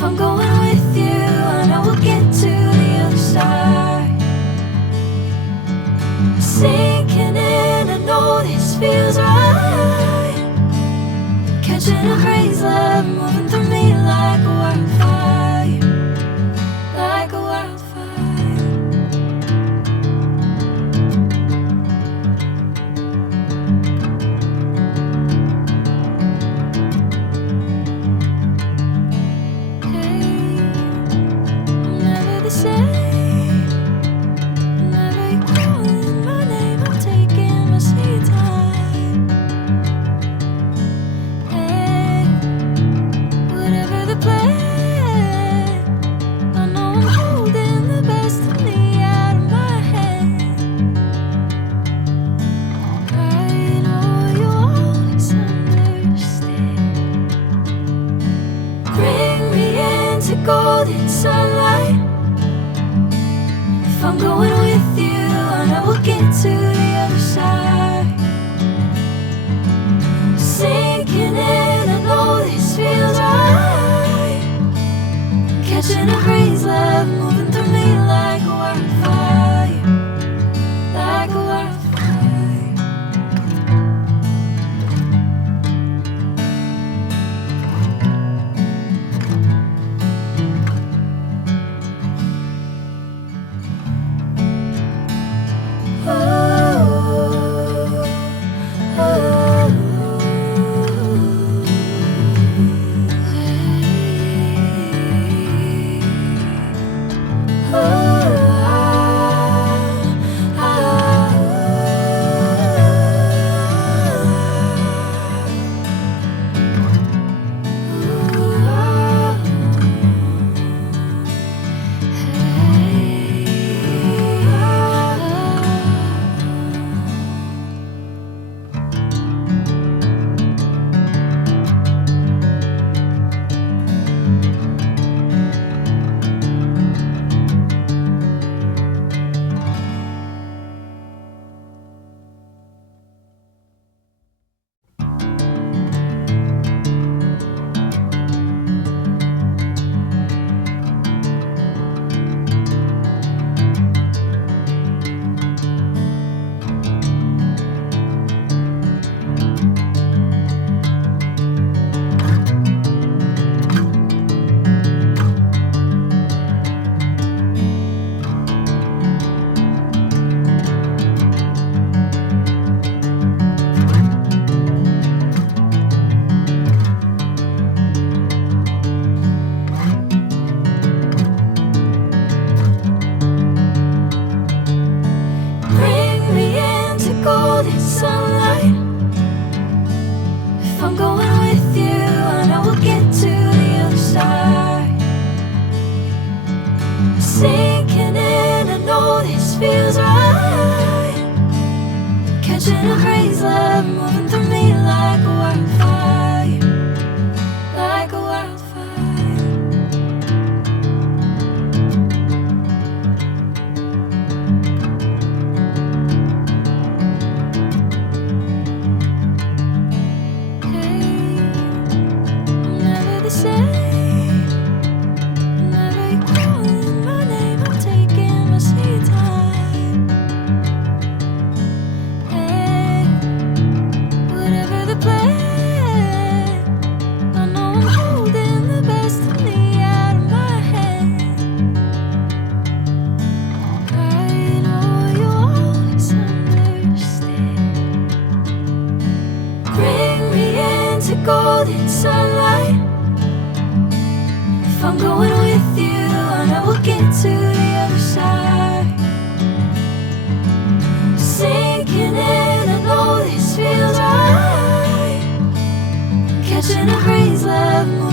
If I'm going with you, I know we'll get to the other side. Sinking in, I know this feels right. Catching a crazy love, moving through me like a wildfire, like a wildfire. Golden sunlight. If I'm going with you, I know we'll get to the other side. Sinking in, I know this feels right. Catching a crazy love, moving through me like a wildfire, like a wildfire. Sinking in, I know this feels right. Catching a crazy love, moving through me like a wildfire, like a wildfire. Hey, I'm never the same. Golden sunlight. If I'm going with you, I know we'll get to the other side. Sinking in, I know this feels right. Catching a crazy love.